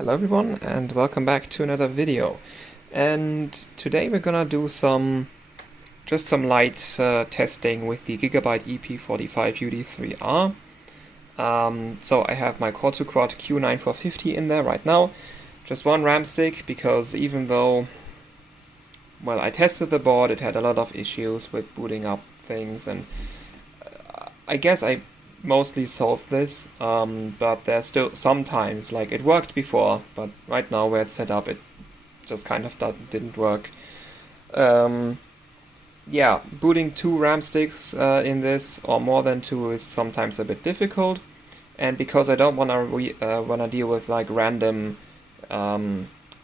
Hello everyone and welcome back to another video. And today we're gonna do some light testing with the Gigabyte EP45-UD3R. So I have my quad-to-quad Q9450 in there right now. Just one RAM stick because even though, well, I tested the board, it had a lot of issues with booting up things, and I guess I mostly solved this, but there's still sometimes, like, it worked before, but right now where it's set up it just kind of didn't work. Yeah, booting two RAM sticks in this, or more than two, is sometimes a bit difficult, and because I don't wanna deal with like random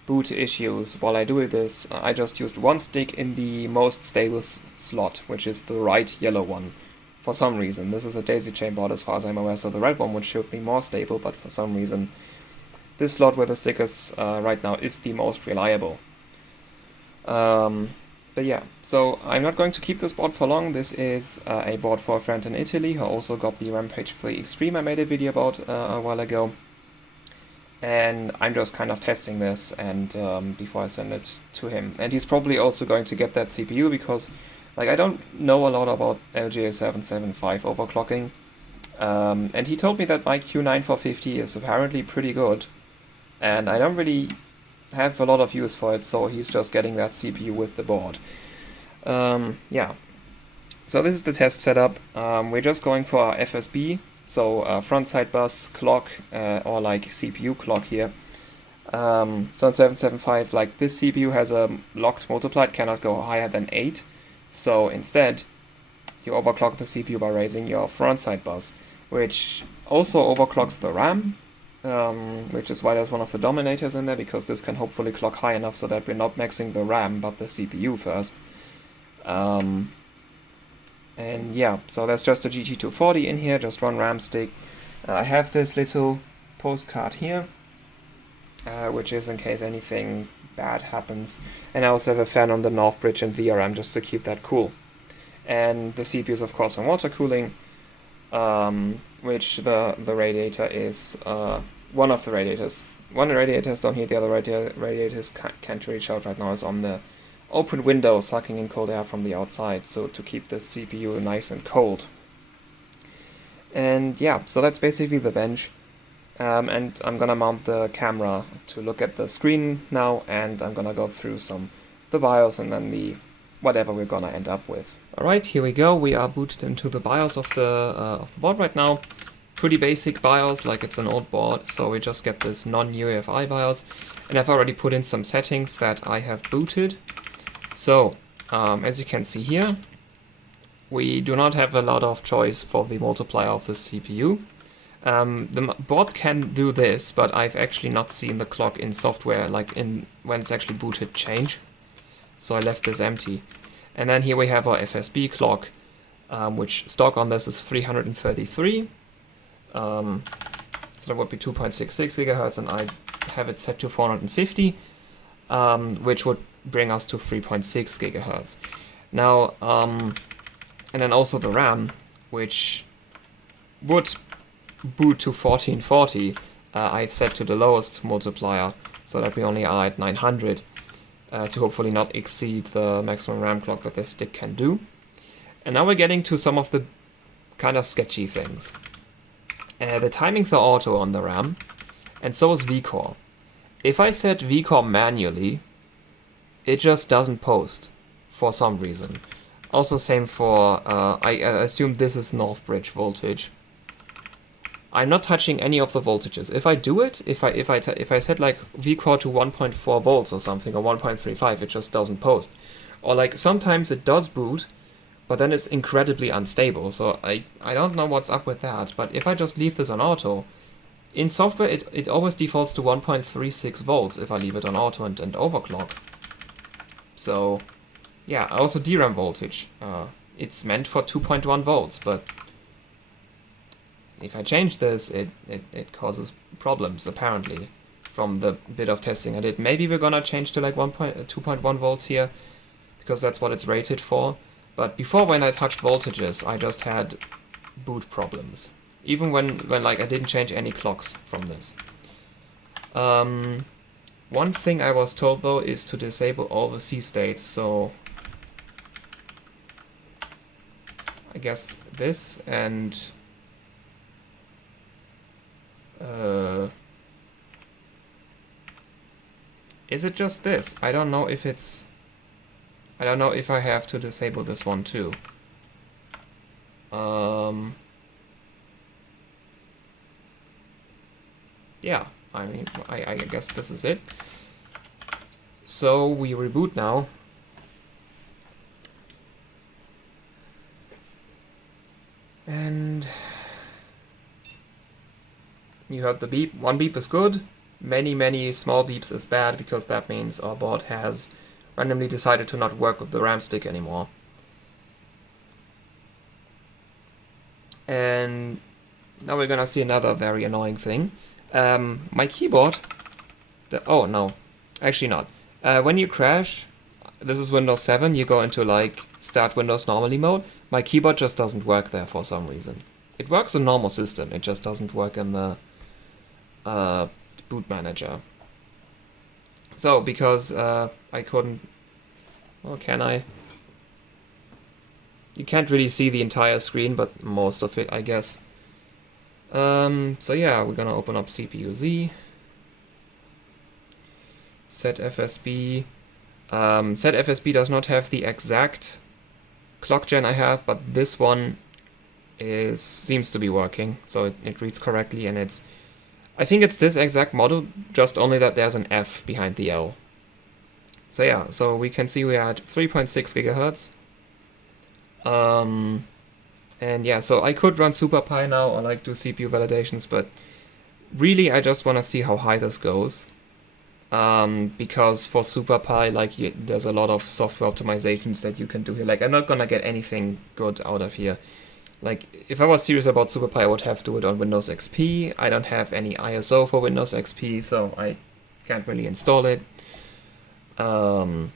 boot issues while I do this, I just used one stick in the most stable slot, which is the right yellow one. For some reason, this is a daisy chain board as far as I'm aware, so the red one would should be more stable, but for some reason this slot where the stick is right now is the most reliable. But yeah, so I'm not going to keep this board for long. This is a board for a friend in Italy who also got the Rampage 3 Extreme I made a video about a while ago. And I'm just kind of testing this and before I send it to him. And he's probably also going to get that CPU because, like, I don't know a lot about LGA775 overclocking, and he told me that my Q9450 is apparently pretty good, and I don't really have a lot of use for it, so he's just getting that CPU with the board. Yeah, so this is the test setup. We're just going for our FSB, so front side bus clock, or like CPU clock here. So on 775, like, this CPU has a locked multiply, it cannot go higher than 8. So instead, you overclock the CPU by raising your frontside bus, which also overclocks the RAM, which is why there's one of the dominators in there, because this can hopefully clock high enough so that we're not maxing the RAM but the CPU first. And yeah, so there's just a GT240 in here, just one RAM stick. I have this little postcard here, which is in case anything bad happens, and I also have a fan on the north bridge and VRM just to keep that cool. And the CPU is of course on water cooling, which the radiator is one of the radiators. One radiator is down here, the other radiators can't reach out right now, is on the open window sucking in cold air from the outside, so to keep the CPU nice and cold. And yeah, so that's basically the bench. And I'm gonna mount the camera to look at the screen now, and I'm gonna go through the BIOS and then the whatever we're gonna end up with. Alright, here we go. We are booted into the BIOS of the board right now. Pretty basic BIOS, like it's an old board, so we just get this non-UEFI BIOS, and I've already put in some settings that I have booted. So as you can see here, we do not have a lot of choice for the multiplier of the CPU. The board can do this, but I've actually not seen the clock in software, like when it's actually booted, change. So I left this empty. And then here we have our FSB clock, which stock on this is 333. So that would be 2.66 gigahertz, and I have it set to 450, which would bring us to 3.6 gigahertz. Now, and then also the RAM, which would boot to 1440, I've set to the lowest multiplier so that we only are at 900 to hopefully not exceed the maximum RAM clock that this stick can do. And now we're getting to some of the kind of sketchy things. The timings are auto on the RAM, and so is vCore. If I set vCore manually, it just doesn't post for some reason. Also same for, I assume this is north bridge voltage. I'm not touching any of the voltages. If I do it, if I set like vCore to 1.4 volts or something, or 1.35, it just doesn't post. Or like sometimes it does boot, but then it's incredibly unstable. So I don't know what's up with that. But if I just leave this on auto, in software it always defaults to 1.36 volts if I leave it on auto and overclock. So yeah, also Dram Voltage. It's meant for 2.1 volts, but if I change this, it causes problems, apparently, from the bit of testing I did. Maybe we're gonna change to like 2.1 volts here, because that's what it's rated for. But before, when I touched voltages, I just had boot problems. Even when like I didn't change any clocks from this. One thing I was told though is to disable all the C states, so I guess this and is it just this? I don't know if I have to disable this one too. Yeah, I mean, I guess this is it. So we reboot now. And you heard the beep. One beep is good. Many small beeps is bad, because that means our board has randomly decided to not work with the RAM stick anymore. And now we're gonna see another very annoying thing. My keyboard, oh no, actually not. When you crash, this is Windows 7, you go into like start Windows normally mode, my keyboard just doesn't work there for some reason. It works in normal system, it just doesn't work in the boot manager. So, because I couldn't, well, can I? You can't really see the entire screen, but most of it, I guess. So yeah, we're gonna open up CPU-Z, set FSB. Set FSB does not have the exact clock gen I have, but this one seems to be working, so it reads correctly, and I think it's this exact model, just only that there's an F behind the L. So yeah, so we can see we are at 3.6 gigahertz. And yeah, so I could run SuperPi now or like do CPU validations, but really I just want to see how high this goes. Because for SuperPi, like there's a lot of software optimizations that you can do here. Like I'm not gonna get anything good out of here. Like if I was serious about SuperPi, I would have to do it on Windows XP. I don't have any ISO for Windows XP, so I can't really install it. And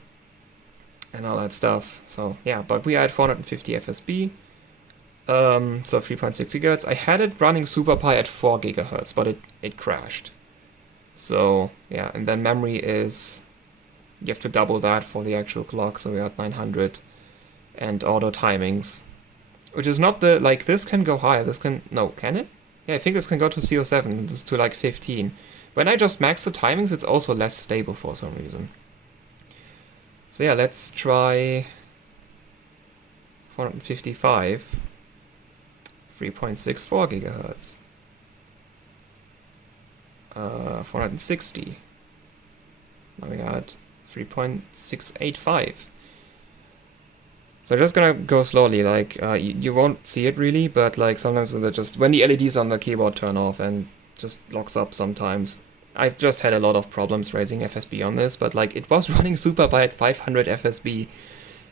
all that stuff. So yeah, but we are at 450 FSB. So 3.6 gigahertz. I had it running SuperPi at 4 gigahertz, but it crashed. So yeah, and then memory is, you have to double that for the actual clock, so we're at 900, and auto timings, which is not the, like this can go higher, this can, no, can it? Yeah, I think this can go to CO7, this is to like 15. When I just max the timings, it's also less stable for some reason. So yeah, let's try 455, 3.64 gigahertz. 460. Now we got 3.685. So just gonna go slowly, like you won't see it really, but like sometimes just when the LEDs on the keyboard turn off and just locks up sometimes. I've just had a lot of problems raising FSB on this, but like it was running SuperPi at 500 FSB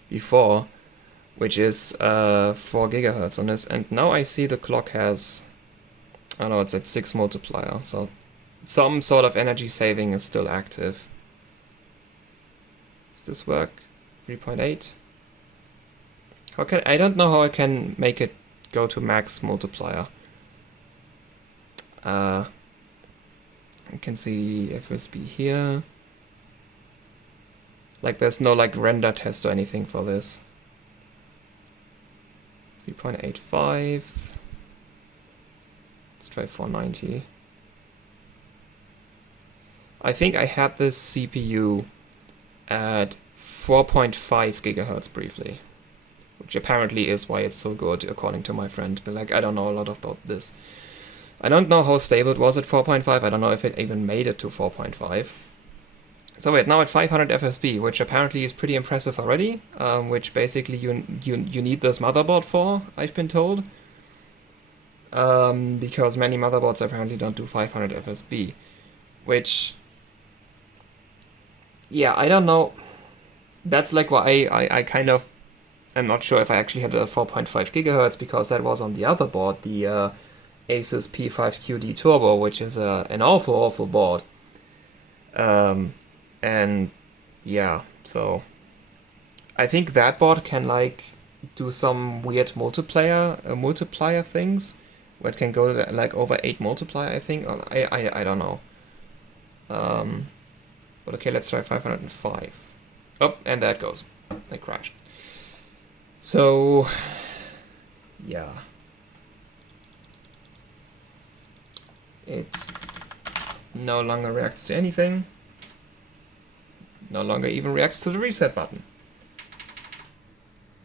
before, which is 4 gigahertz on this, and now I see the clock has, I don't know, it's at 6 multiplier, so some sort of energy saving is still active. Does this work? 3.8? I don't know how I can make it go to max multiplier. You can see FSB here. Like there's no like render test or anything for this. 3.85. Let's try 490. I think I had this CPU at 4.5 gigahertz briefly, which apparently is why it's so good, according to my friend, but like I don't know a lot about this. I don't know how stable it was at 4.5, I don't know if it even made it to 4.5. So wait, now at 500 FSB, which apparently is pretty impressive already, which basically you need this motherboard for, I've been told. Because many motherboards apparently don't do 500 FSB, which, yeah, I don't know. That's like why I kind of, I'm not sure if I actually had it at 4.5 gigahertz, because that was on the other board, the Asus P5QD Turbo, which is an awful board. And yeah, so I think that board can like do some weird multiplier things, where it can go to like over 8 multiplier, I think. I don't know. But okay, let's try 505. Oh, and that goes. It crashed. So, yeah. It no longer reacts to anything. No longer even reacts to the reset button.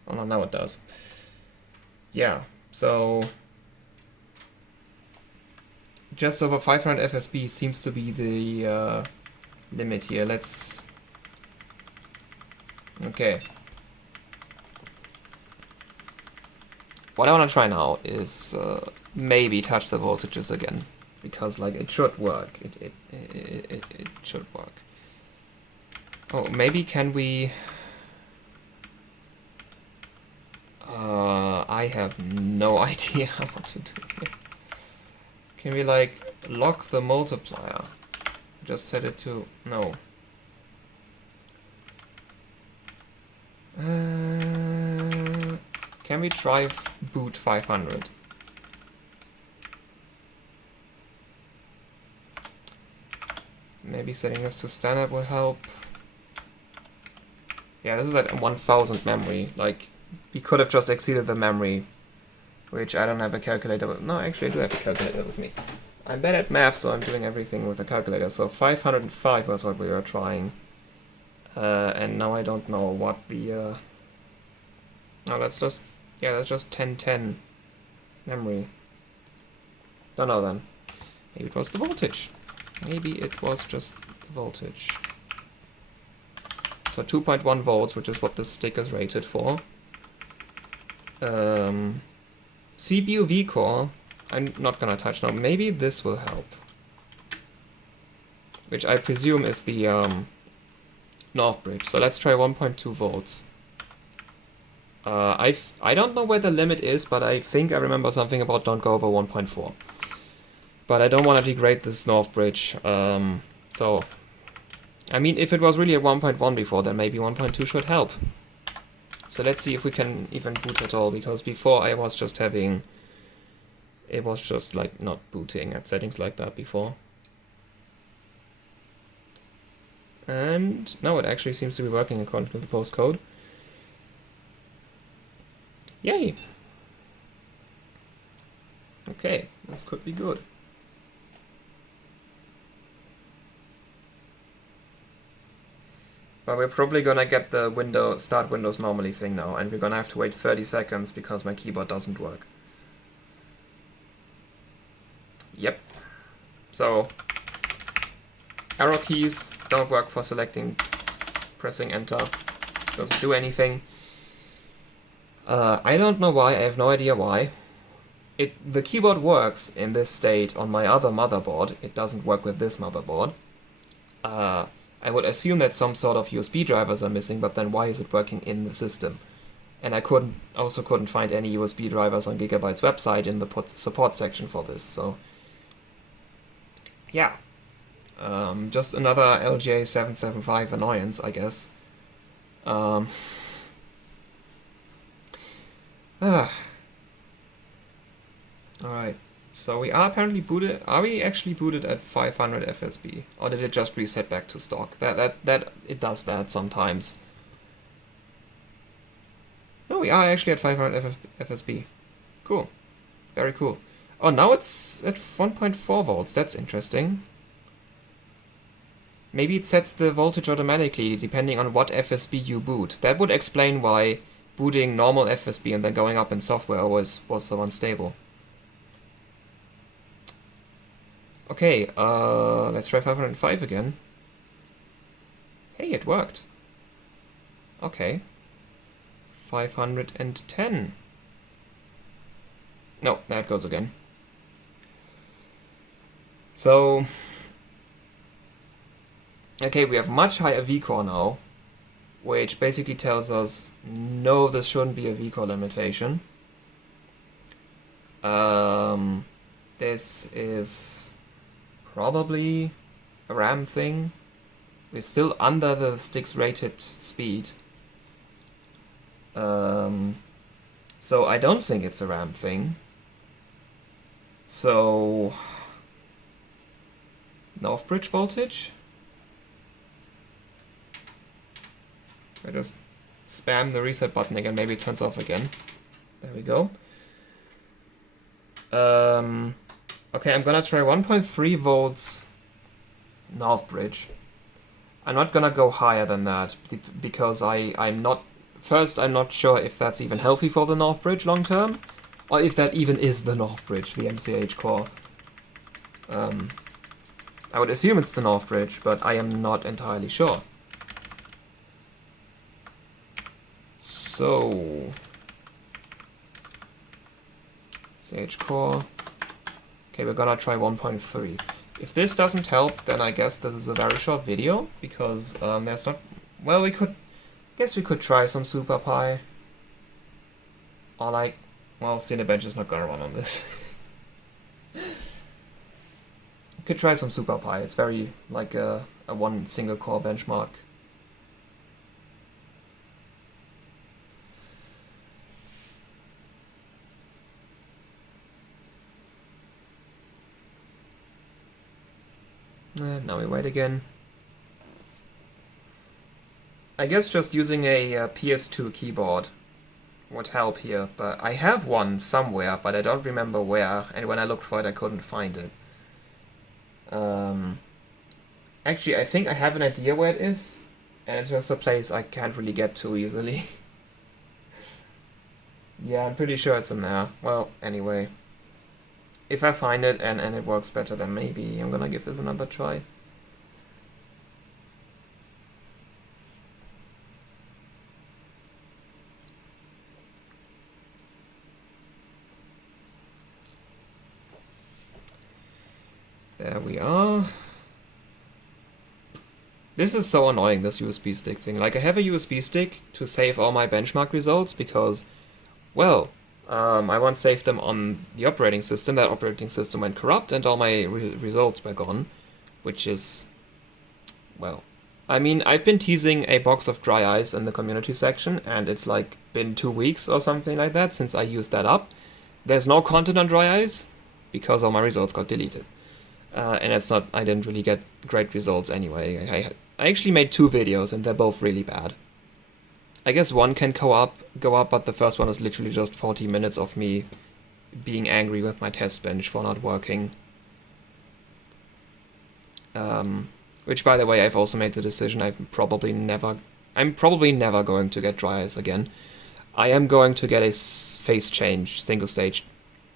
Oh no, now it does. Yeah, so just over 500 FSB seems to be the limit here. Let's... Okay. What I want to try now is maybe touch the voltages again, because like it should work. It should work. Oh, maybe can we... I have no idea what to do here. Can we like lock the multiplier? Just set it to... no. Can we try boot 500? Maybe setting this to standard will help. Yeah, this is at 1000 memory. Like, we could have just exceeded the memory, which I don't have a calculator with. No, actually I do have a calculator with me. I'm bad at math, so I'm doing everything with a calculator. So 505 was what we were trying. And now I don't know what the... No, that's just... Yeah, that's just 1010 memory. Don't know then. Maybe it was the voltage. Maybe it was just the voltage. So 2.1 volts, which is what this stick is rated for. CPU V-core, I'm not gonna touch now. Maybe this will help. Which I presume is the North bridge. So let's try 1.2 volts. I don't know where the limit is, but I think I remember something about don't go over 1.4. But I don't want to degrade this North bridge. So, I mean, if it was really at 1.1 before, then maybe 1.2 should help. So let's see if we can even boot at all, because before I was just having... It was just like not booting at settings like that before. And now it actually seems to be working according to the postcode. Yay! Okay, this could be good. But we're probably gonna get the start Windows normally thing now, and we're gonna have to wait 30 seconds because my keyboard doesn't work. Yep. So, arrow keys don't work for selecting, pressing enter, doesn't do anything. I don't know why, I have no idea why. The keyboard works in this state on my other motherboard, it doesn't work with this motherboard. I would assume that some sort of USB drivers are missing, but then why is it working in the system? And I also couldn't find any USB drivers on Gigabyte's website in the support section for this, so... Yeah. Just another LJ775 annoyance, I guess. Alright, so we are apparently booted. Are we actually booted at 500 FSB? Or did it just reset back to stock? That it does that sometimes. No, we are actually at 500 FSB. Cool. Very cool. Oh, now it's at 1.4 volts. That's interesting. Maybe it sets the voltage automatically depending on what FSB you boot. That would explain why booting normal FSB and then going up in software was so unstable. Okay, let's try 505 again. Hey, it worked. Okay. 510. No, there it goes again. So... Okay, we have much higher V-core now, which basically tells us, no, this shouldn't be a V-core limitation. This is probably a RAM thing. We're still under the stick's rated speed. So I don't think it's a RAM thing. So... North bridge voltage? I just spam the reset button again, maybe it turns off again. There we go. Okay, I'm gonna try 1.3 volts North Bridge. I'm not gonna go higher than that because I'm not sure if that's even healthy for the North Bridge long term, or if that even is the North Bridge, the MCH core. I would assume it's the North Bridge, but I am not entirely sure. So, MCH core. Okay, we're gonna try 1.3. If this doesn't help, then I guess this is a very short video, because there's not... Well, we could try some Super Pi. Or like... Well, Cinebench is not gonna run on this. Could try some Super Pi. It's very like a one single core benchmark. Now we wait again. I guess just using a PS2 keyboard would help here, but I have one somewhere, but I don't remember where, and when I looked for it I couldn't find it. Actually, I think I have an idea where it is, and it's just a place I can't really get to easily. Yeah, I'm pretty sure it's in there. Well, anyway. If I find it and it works better, then maybe I'm gonna give this another try. There we are. This is so annoying, this USB stick thing. Like, I have a USB stick to save all my benchmark results because, well, I once saved them on the operating system. That operating system went corrupt and all my results were gone, which is, well, I mean, I've been teasing a box of dry ice in the community section, and it's like been 2 weeks or something like that since I used that up. There's no content on dry ice because all my results got deleted. And it's not, I didn't really get great results anyway. I actually made 2 videos and they're both really bad. I guess one can go up, but the first one is literally just 40 minutes of me being angry with my test bench for not working. Which, by the way, I've also made the decision I'm probably never going to get dry ice again. I am going to get a phase change single stage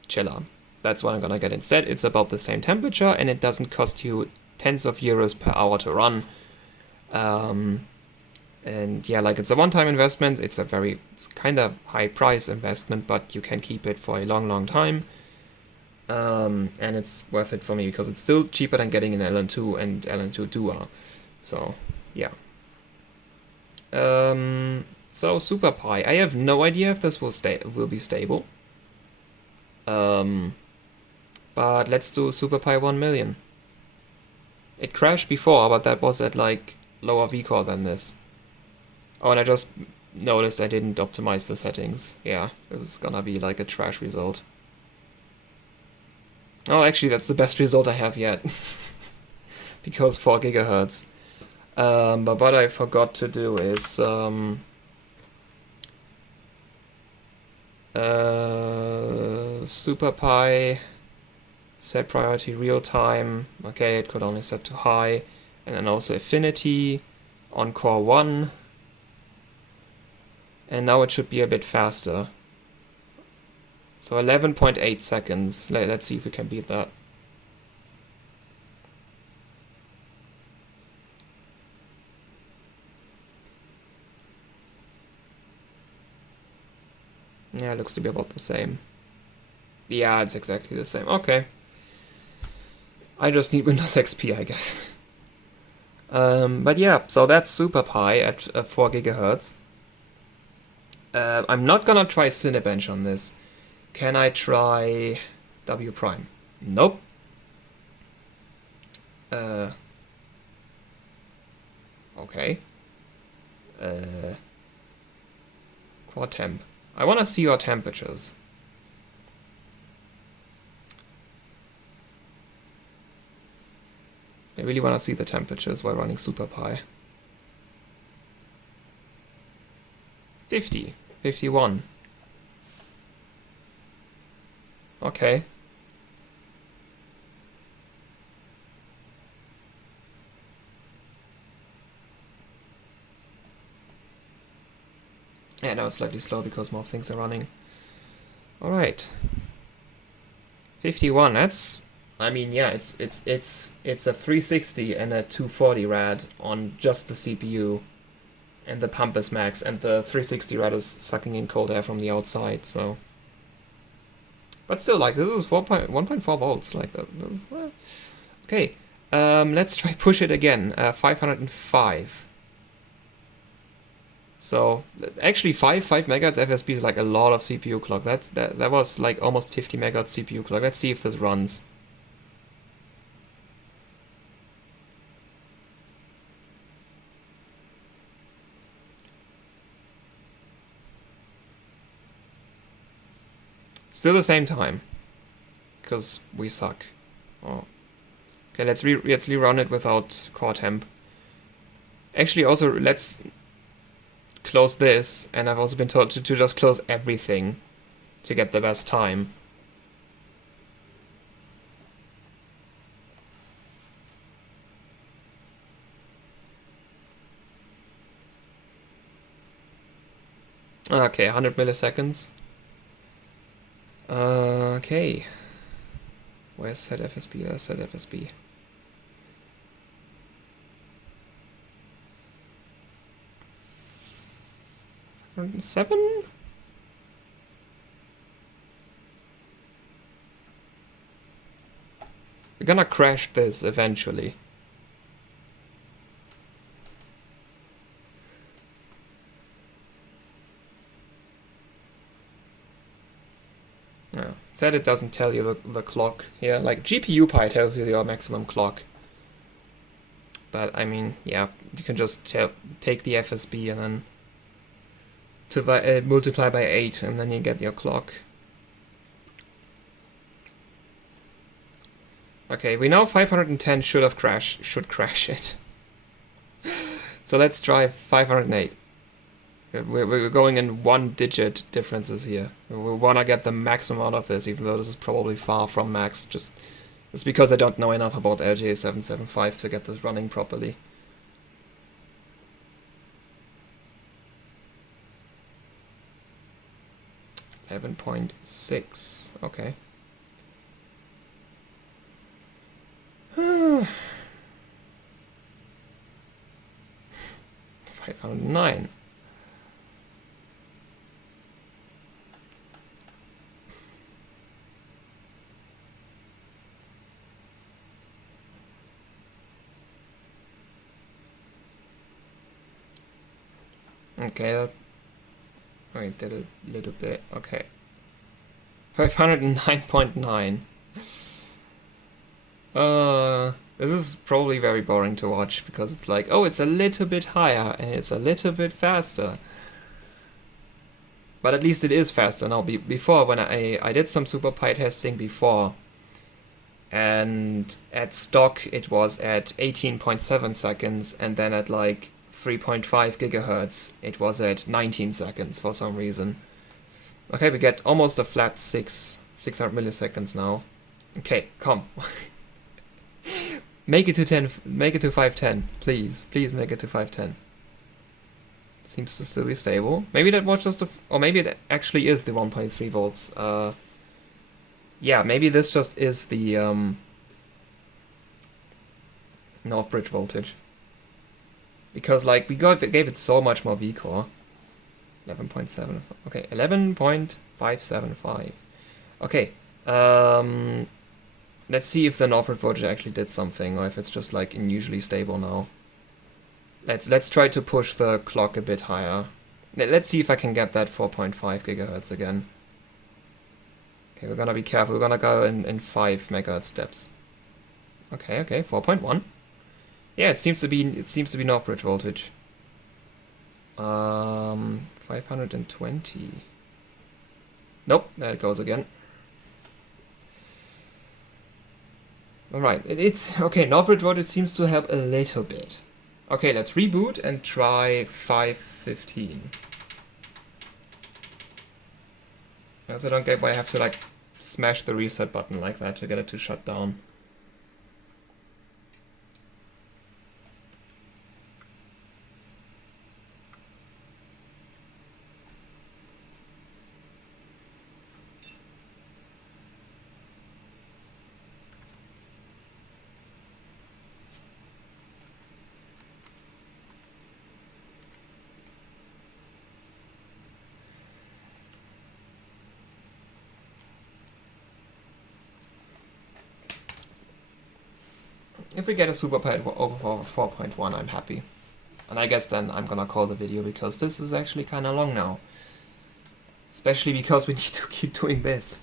chiller. That's what I'm gonna get instead. It's about the same temperature and it doesn't cost you tens of euros per hour to run. And yeah, like, it's a one-time investment. It's kind of high price investment, but you can keep it for a long time. And it's worth it for me because it's still cheaper than getting an LN2 and LN2 Duo. So yeah. So Super Pi. I have no idea if this will be stable. But let's do Super Pi 1 million. It crashed before, but that was at like lower vCore than this. Oh, and I just noticed I didn't optimize the settings. Yeah, this is gonna be like a trash result. Oh, actually, that's the best result I have yet. Because 4 GHz. But what I forgot to do is Super Pi set priority real time. Okay, it could only set to high, and then also affinity on core 1. And now it should be a bit faster. So 11.8 seconds. Let's see if we can beat that. Yeah, it looks to be about the same. Yeah, it's exactly the same. Okay. I just need Windows XP, I guess. But yeah, so that's Super Pi at 4 GHz. I'm not gonna try Cinebench on this. Can I try W prime? Nope. Okay. Core temp. I wanna see your temperatures. I really wanna see the temperatures while running Super Pi. 50, 51. Okay. Yeah, now it's slightly slow because more things are running. Alright. 51, that's... I mean, yeah, it's a 360 and a 240 rad on just the CPU. And the pump is max, and the 360 rad is sucking in cold air from the outside, so... But still, like, this is 1.4 volts, like, that's, okay, let's try push it again, 505. So, actually 5 megahertz FSB is like a lot of CPU clock. That was like almost 50 megahertz CPU clock. Let's see if this runs. Still the same time, because we suck. Oh. Okay, let's rerun it without core temp. Actually, also let's close this, and I've also been told to just close everything to get the best time. Okay, 100 milliseconds. Okay. Where's set FSB? There's set FSB. Seven? We're gonna crash this eventually. Said it doesn't tell you the clock here. Like GPU Pi tells you your maximum clock. But I mean, yeah, you can just take the FSB and then multiply by 8, and then you get your clock. Okay, we know 510 should crash it. So let's try 508. We're going in 1-digit differences here. We want to get the maximum out of this, even though this is probably far from max, just because I don't know enough about LGA775 to get this running properly. .6, okay. 509. Okay, I did a little bit. Okay, 509.9. This is probably very boring to watch because it's like, oh, it's a little bit higher and it's a little bit faster. But at least it is faster now. Before, when I did some Super Pi testing before, and at stock it was at 18.7 seconds, and then at like 3.5 gigahertz it was at 19 seconds for some reason. Okay, we get almost a flat 600 milliseconds now. Okay, come. Make it to 10, make it to 510, please make it to 510. Seems to still be stable. Maybe that was just or maybe it actually is the 1.3 volts. Yeah, maybe this just is the North Bridge voltage. Because like we gave it so much more V-core. 11.7. Okay, 11.575. Okay. Let's see if the North Bridge voltage actually did something, or if it's just like unusually stable now. Let's try to push the clock a bit higher. Let's see if I can get that 4.5 gigahertz again. Okay, we're gonna be careful. We're gonna go in 5 megahertz steps. Okay, 4.1. Yeah, it seems to be North Bridge voltage. 520. Nope, there it goes again. Alright, it's okay. North Bridge voltage seems to help a little bit. Okay, let's reboot and try 515. Also I don't get why I have to like smash the reset button like that to get it to shut down. If we get a super pad over 4.1, I'm happy. And I guess then I'm gonna call the video, because this is actually kinda long now. Especially because we need to keep doing this.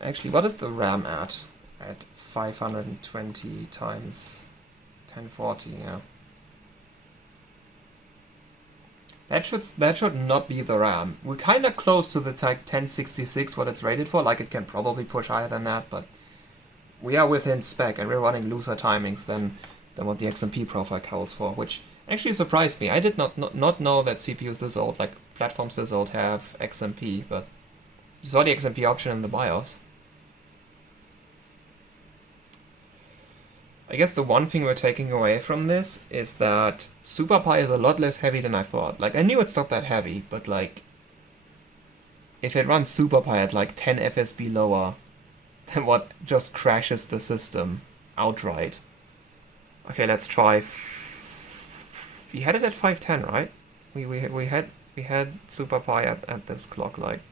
Actually, what is the RAM at? At 520 times 1040, yeah. That should not be the RAM. We're kind of close to the type 1066, what it's rated for. Like, it can probably push higher than that, but we are within spec, and we're running looser timings than what the XMP profile calls for, which actually surprised me. I did not know that CPUs this old, like platforms this old, have XMP, but you saw the XMP option in the BIOS. I guess the one thing we're taking away from this is that SuperPi is a lot less heavy than I thought. Like, I knew it's not that heavy, but like, if it runs SuperPi at like 10 FSB lower, then what just crashes the system outright. Okay, let's try. We had it at 510, right? We had SuperPi at this clock, like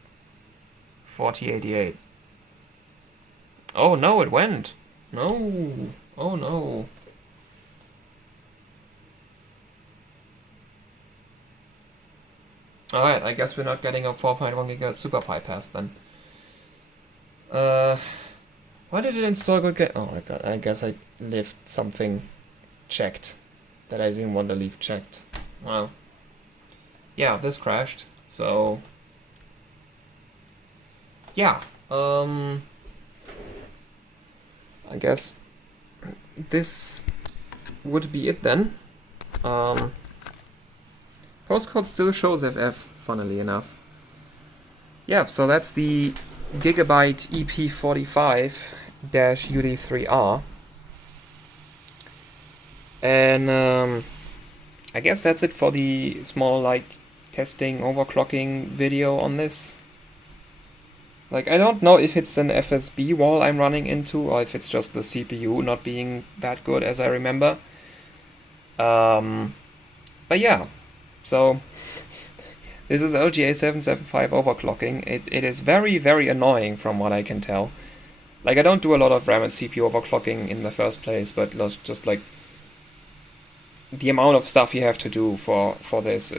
4088. Oh no, it went. No. Oh no. Alright, I guess we're not getting a 4.1 GHz SuperPi pass then. Why did it install good game? Oh my god, I guess I left something checked that I didn't want to leave checked. Wow. Yeah, this crashed, so yeah, I guess this would be it then. Postcode still shows FF, funnily enough. Yeah, so that's the Gigabyte EP45-UD3R. And I guess that's it for the small, like, testing overclocking video on this. Like, I don't know if it's an FSB wall I'm running into, or if it's just the CPU not being that good as I remember. But yeah, so this is LGA 775 overclocking. It is very, very annoying from what I can tell. Like, I don't do a lot of RAM and CPU overclocking in the first place, but just like the amount of stuff you have to do for this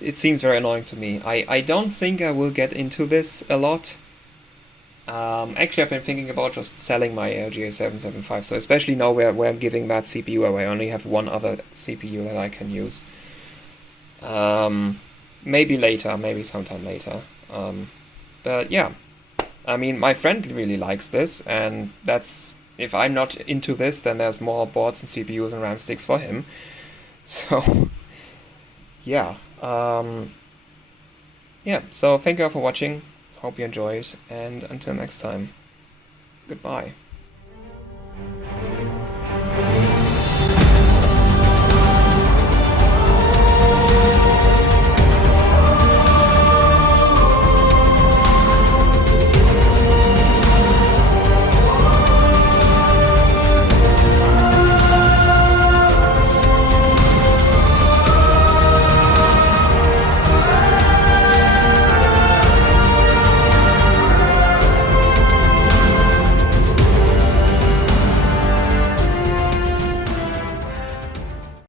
it seems very annoying to me. I don't think I will get into this a lot. Actually, I've been thinking about just selling my LGA 775, so especially now where I'm giving that CPU away, I only have one other CPU that I can use. Maybe later, maybe sometime later. But yeah, I mean, my friend really likes this, and that's, if I'm not into this, then there's more boards and CPUs and RAM sticks for him. So, yeah. Yeah, so thank you all for watching. Hope you enjoyed, and until next time, goodbye.